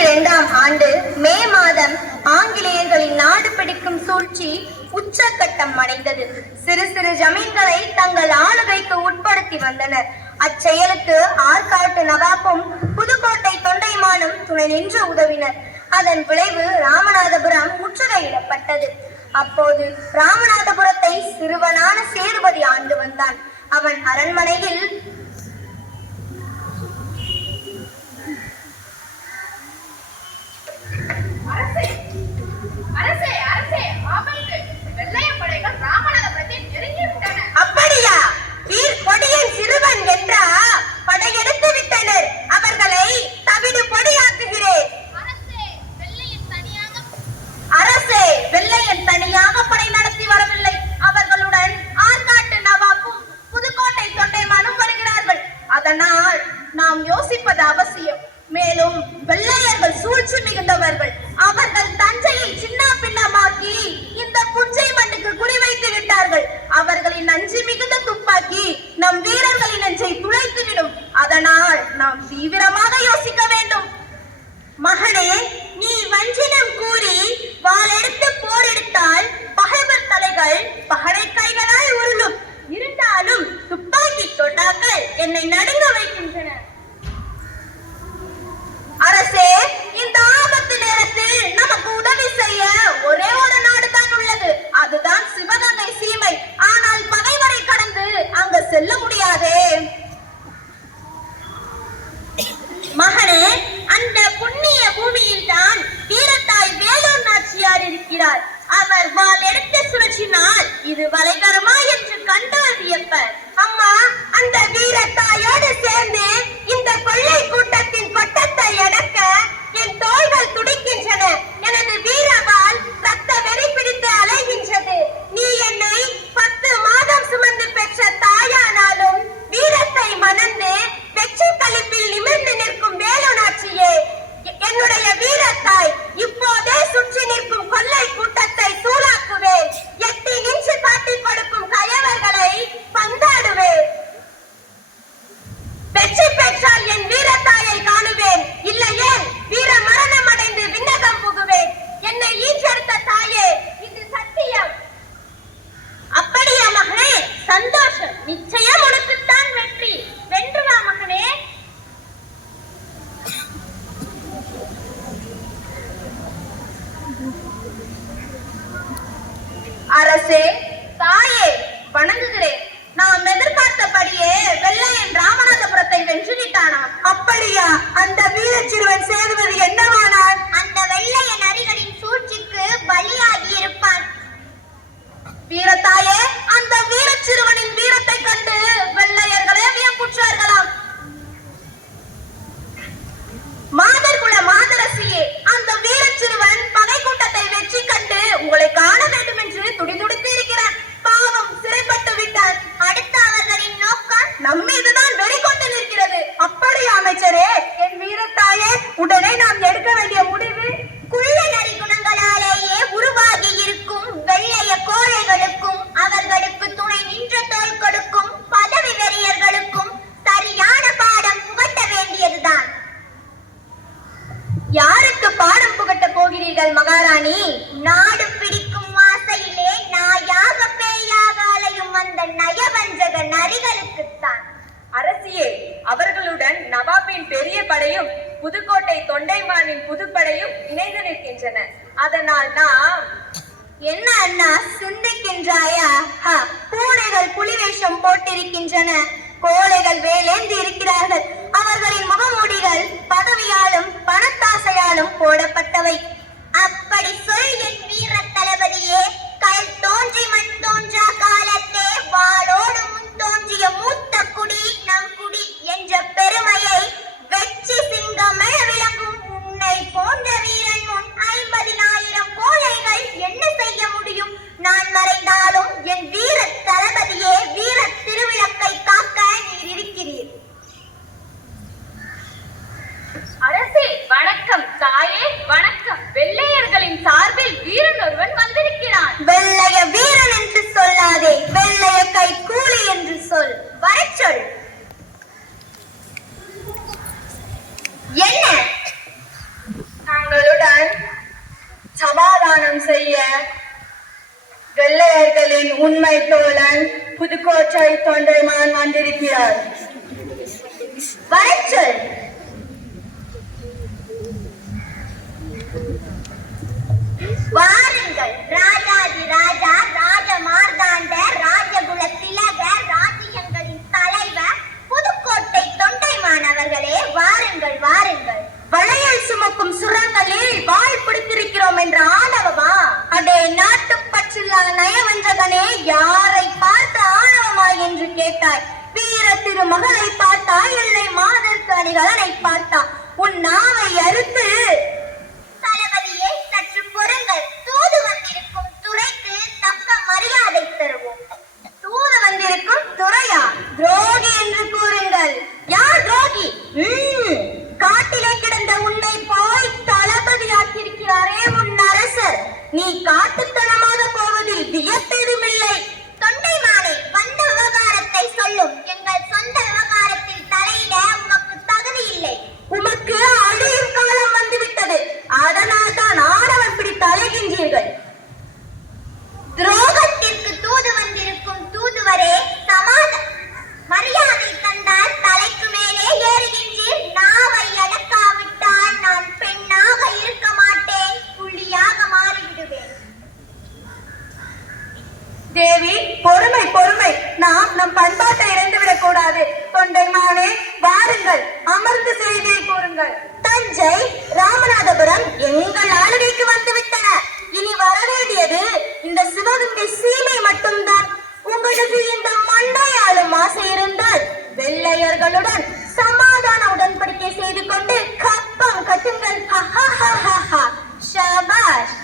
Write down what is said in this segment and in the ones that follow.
1922ஆம் ஆண்டு மே மாதம் ஆங்கிலேயர்களின் நாடு பிடிக்கும் சூழ்ச்சி உச்சக்கட்டம் அடைந்தது. சிறு சிறு ஜமீன்களை தங்கள் ஆளுகைக்கு உட்படுத்தி வந்தனர். அச்செயலுக்கு ஆற்காட்டு நவாப்பும் புதுக்கோட்டை தொண்டைமானும் துணை நின்று உதவினர். அதன் விளைவு ராமநாதபுரம் முற்றுகையிடப்பட்டது. அப்போது ராமநாதபுரத்தை சிறுவனான சேதுபதி ஆண்டு வந்தான். அவன் அரண்மனையில் அப்படியா? வீர் கொடியின் சிறுவன் என்றா படையெடுத்து விட்டனர். அவர்களை தவிடு பொடியாக்குகிறேன். அரசே, வெள்ளையன் தனியாக படை நடத்தி வரவில்லை. அவர்களுடன் ஆற்காட்டு நவாப்பும் புதுக்கோட்டை தொண்டைமானும் வருகிறார்கள். அதனால் நாம் யோசிப்பது அவசியம். மேலும் வெள்ளையர்கள் சூழ்ச்சி மிகுந்தவர்கள். அவர்கள் தஞ்சையை சின்ன பின்னமாக்கி இந்த புஞ்சை மண்ணுக்கு குறிவைத்து விட்டார்கள். அவர்களின் நஞ்சு மிகுந்த துப்பாக்கி நம் வீரர்களின் நெஞ்சை துளைத்துவிடும். அதனால் நாம் தீவிரமாக யோசிக்க வேண்டும். மகனே, நீ வஞ்சினம் கூறி வாளெடுத்து போரெடுத்தால் பகைவர் தலைகள் பகடை கைகளால் உருளும். இருந்தாலும் துப்பாக்கி தொட்டாக்கள் என்னை நடுங்க வைக்கின்றன. அரசே, இந்த ஆபத்து நேரத்தில் நமக்கு உதவி செய்ய ஒரே ஒரு நாடுதான் உள்ளது. அதுதான் சிவகங்கை சீமை. ஆனால் பகைவரை கடந்து அங்கு செல்ல முடியாதே. மகனே, அந்த புண்ணிய பூமியில் தான் வீரத்தாய் வேலூர் நாச்சியார் இருக்கிறார். அவர் வாள் எடுத்து சுழற்றினால் இது வலைகரமா என்று கண்டவர் வியப்பர். அம்மா, அந்த வீரத்தாயோடு சேர்ந்து இந்த கொள்ளை கூட்டத்தின் பட்டத்தை அடக்க என் தோள்கள் துடிக்கின்றன. எனது வீரவாள் ரத்த வெறி பிடித்து அலைகின்றது. நீ என்னை 10 மாதம் சுமந்து பெற்ற தாயானாலும் வீரத்தை மணந்து வெற்றி களிப்பில் நிமிர்ந்து நிற்கும் வேலுநாச்சியே, என்னுடைய வீரத்தாய், இப்போதே சுற்றி நிற்கும் கொள்ளை கூட்டத்தை சூளாக்குவேன். எட்டி நின்று காட்டிக் கொடுக்கும் கயவர்களை பந்தாடுவேன். வெற்றி பெற்றால் என் வீரத்தாயை காணுவேன். இல்லையே வீர மரணம் அடைந்து விண்ணகம் புகுவேன். என்னை ஈன்றெடுத்த தாயே, இது சத்தியம். அப்படியா மகனே? சந்தோஷம். நிச்சயம் உனக்குத்தான் வெற்றி. வென்று வா மகனே. அரசே, தாயே, வணங்குகிறேன். நாம் எதிர்பார்த்தபடியே வெள்ளையன் ராமநாதபுரத்தை வென்று விட்டானாம். அப்படியா? அந்த வீரச்சிறுவன் சேதுபதி என்னவானான்? அந்த வெள்ளையன் அரிகளின் சூழ்ச்சிக்கு பலியாகி இருப்பான். வீரத்தாயே, அந்த வீரச்சிறுவனின் வீரத்தை கண்டு வெள்ளையர்களே வியப்புற்றார்களாம். மாதர்குல மாதரசியே, அந்த வீரச்சிறுவன் பகை கூட்டத்தை வெற்றி கண்டு உங்களை காண வேண்டும் என்று துடிதுடித்து இருக்கிறான். பாவம், சிறைப்பட்டு விட்டான். அடுத்த அவர்களின் நோக்கம் நம்மீதுதான் வெறி கொண்டு நிற்கிறது. அப்படியா அமைச்சரே? என் வீரத்தாயே, உடனே நாம் எடுக்க வேண்டிய முடிவு குள்ள நரி குணங்களாலேயே உருவாகி இருக்கும் வெள்ளைய கோழைகளுக்கும் அவர்களுக்கு துணை நின்ற தோல் கொடுக்கும் பதவி வெறியர்களுக்கும் சரியான பாடம் புகட்ட வேண்டியதுதான். யாருக்கு பாடம் புகட்ட போகிறீர்கள் மகாராணி? நாடு பிடிக்கும் ஆசையிலே நாயாக பேயாக அலையும் அந்த நயவஞ்சக நரிகளுக்குத்தான். அரசியே, அவர்களுடன் நவாபின் பெரிய படையும் புதுக்கோட்டை தொண்டைமானின் புதுப்படையும் இணைந்து நிற்கின்றன. அதனால் நாம் என்ன அண்ணா சிந்திக்கின்றாயா? பூனைகள் புலிவேஷம் போட்டிருக்கின்றன. கோழைகள் வேலேந்தி இருக்கிறார்கள். அவர்களின் முகமூடிகள் பதவியாலும் பணத்தாசையாலும் போடப்பட்டவை. அப்படி சொல் என் வீர தளபதியே. கல் தோன்றி மண் தோன்றா காலத்தே வாளோடு முன் தோன்றிய மூத்த குடி நம் குடி என்ற பெருமையை வெற்றி சிங்கமென விளங்கும் உன்னை போன்ற வீரன் முன் 50,000 கோழைகள் என்ன செய்ய முடியும்? நான் மறைந்தாலும் என் வீர தளபதியே, வீர திருவிளக்கை காக்க நீர் இருக்கிறீர். அரசே வணக்கம். தாயே வணக்கம். சமாதானம் செய்ய வெள்ளையர்களின் உண்மை தோழன் புதுக்கோட்டை தொண்டைமான் வந்திருக்கிறார். வரச்சொல். வாருங்கள். ராஜாதி ராஜா, ராஜ மார்தாண்ட, ராஜகுல திலக, ராஜ்யங்களின் தலைவர் புதுக்கோட்டை தொண்டைமான் அவர்களே, வாருங்கள் வாருங்கள். வளையல் சுமக்கும் சுரங்களில் வாள் பிடித்திருக்கிறோம் என்ற ஆணவமா? அதே நாட்டுப்பற்றில்லா நயவஞ்சகனே, யாரை பார்த்து ஆணவமா என்று கேட்டாய்? வீர திருமகளை பார்த்தா இல்லை மாதர்க்கு அணிகலனை பார்த்தா? உன் நாவை அறுத்து தளபதியே சற்று பொறுங்கள். தூது வந்திருக்கும் துறைக்கு தக்க மரியாதை தருவோம். தூது வந்திருக்கும் துறையா? துரோகி என்று கூறுங்கள். யார் துரோகி? காட்டிலே கிடந்த உன்னை போய் தளபதியாக்கியிருக்கிறாரே உன் அரசர். நீ காட்டுத்தனமாக போவதில் வியப்பெதுமில்லை. தொண்டைமானே, வந்த விவகாரத்தை சொல்லும். எங்கள் சொந்த விவகாரத்தில் தலையிட உமக்கு தகுதி இல்லை. உமக்கு அழியும் காலம் வந்துவிட்டது. அதனால் தான் ஆடவன் பிடித்து அலைகின்றீர்கள். துரோகத்திற்கு தூது வந்திருக்கும் தூதுவரே, மரியாதை தந்தால் தலைக்கு மேலே ஏறுகின்றீர். நாவை அடக்காவிட்டால் நான் பெண்ணாக இருக்க மாட்டேன், புலியாக மாறிவிடுவேன். தேவி, பொறுமை பொறுமை. நாம் நம் பண்பாட்டை இழந்துவிடக் கூடாது. தொண்டைமானே, வாருங்கள், அமர்ந்து செய்தியை கூறுங்கள். தஞ்சை, ராமநாதபுரம் எங்கள் ஆளுகைக்கு வந்துவிட்டன. இனி வரவேண்டியது இந்த சிவகங்கை சீமை மட்டும்தான். உங்களுக்கு இந்த மண்ணை ஆளும் ஆசை இருந்தால் வெள்ளையர்களுடன் சமாதான உடன்படிக்கை செய்து கொண்டு கப்பம் கட்டுங்கள். ஷபாஷ்.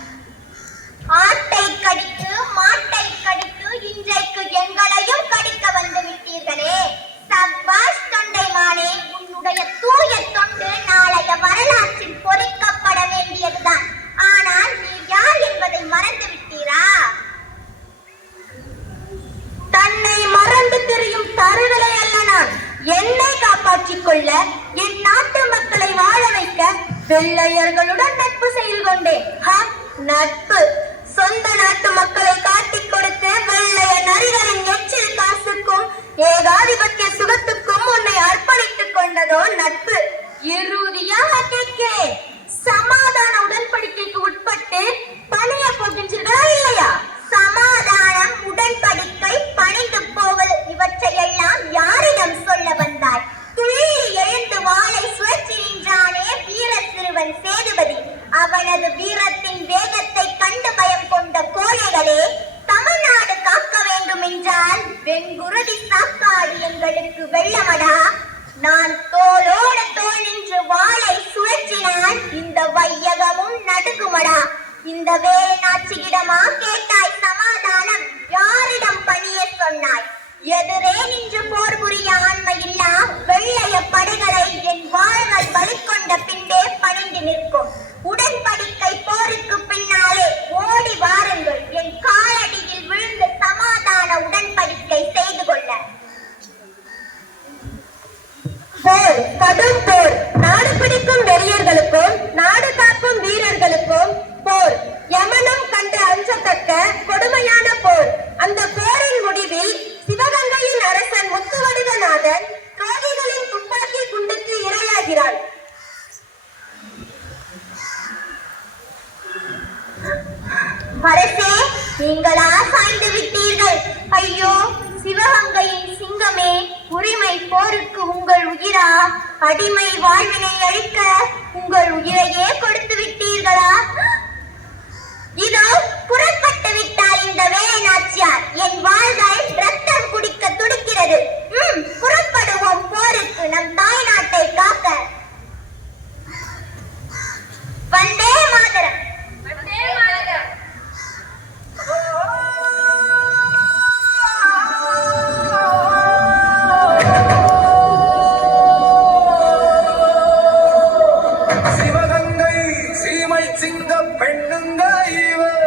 ஆட்டை கடித்து மாட்டை கடித்து இன்றைக்கு எங்களையும் கடிக்க வந்து விட்டீர்களே. சபாஷ் தொண்டைமானே, உன்னுடைய தூய தொண்டு நாளைய வரலாற்றில் பொறிக்கப்பட வேண்டியதுதான். ஆனால் நீ யார் என்பதை மறந்து விட்டீரா? தன்னை மறந்து தெரியும் தருதலை அல்ல நான். என்னை காப்பாற்றிக் கொள்ள, என் நாட்டு மக்களை வாழ வைக்க வெள்ளையர்களுடன் நட்பு செய்து கொண்டேன். நட்பு? சொந்த நாட்டு மக்களை காட்டிக் கொடுத்து வெள்ளைய நரிகளின் எச்சில் காசுக்கும் ஏகாதிபத்திய சுகத்துக்கும் உன்னை அர்ப்பணித்துக் கொண்டதோ நட்பு. இறுதியாக கேட்கிறேன், சமாதான உடன்படிக்கைக்கு உட்பட்டு பணிய போகின்றீர்களா இல்லையா? சமாதானம், உடன்படிக்கை, பணிந்து போவது இவற்றையெல்லாம் யாரிடம் சொல்ல வந்தாய்? துள்ளி எழுந்து வாளை சுழற்றி நின்றானே வீர சிறுவன் சேதுபதி. அவனது வீரத்தின் வேகத்தை கண்டு பயம் கொண்ட கோழைகளே, தமிழ்நாடு காக்க வேண்டும் என்றால் வெங்குருதி சாக்காடு எங்களுக்கு வெள்ளமடா. நான் தோளோடு தோள் நின்று வாளை சுழற்றினால் இந்த வையகமும் நடுக்குமடா. இந்த வேலைநாச்சியிடமா கேட்டாய் சமாதானம்? யாரிடம் பணிய சொன்னாய்? எதிரே நின்று போர் புரிய ஆண்மையில்லா வெள்ளைய படைகளை என் வாள்கள் பலிக்கொண்ட பின்பே பணிந்து நிற்கும். உடன்படிக்கை போருக்கு பின்னாலே ஓடி வாருங்கள். என் காலடியில் விழுந்து சமாதான உடன்படிக்கை செய்து கொள்ள. போர், கடும் போர். நாடு பிடிக்கும் வெறியர்களுக்கும் நாடு காக்கும் வீரர்களுக்கும் போர். யமனும் கண்டு அஞ்சத்தக்க கொடுமையான போர். அந்த போரின் முடிவில் சிவகங்கையின் அரசன் முத்துவடுகநாதன் துரோகிகளின் துப்பாக்கி குண்டுக்கு இரையாகிறான். அரசே, நீங்களா சாய்ந்து விட்டீர்கள். ஐயோ, சிவகங்கையின் சிங்கமே, உரிமை போருக்கு உங்கள் உயிரா? அடிமை வாழ்வினை அழிக்க உங்கள் உயிரையே கொடுத்து விட்டீர்களா? இதோ புறப்பட்டு விட்டார் இந்த வேலை நாச்சியார். என் வாழ்கள் ரத்தம் குடிக்க துடிக்கிறது. புறப்படுவோம் போருக்கு, நம் தாய் நாட்டை காக்க. வந்தே மாதரம். வந்தே மாதரம். சிவகங்கை சீமை சிங்க பெண்ணுங்க இவர்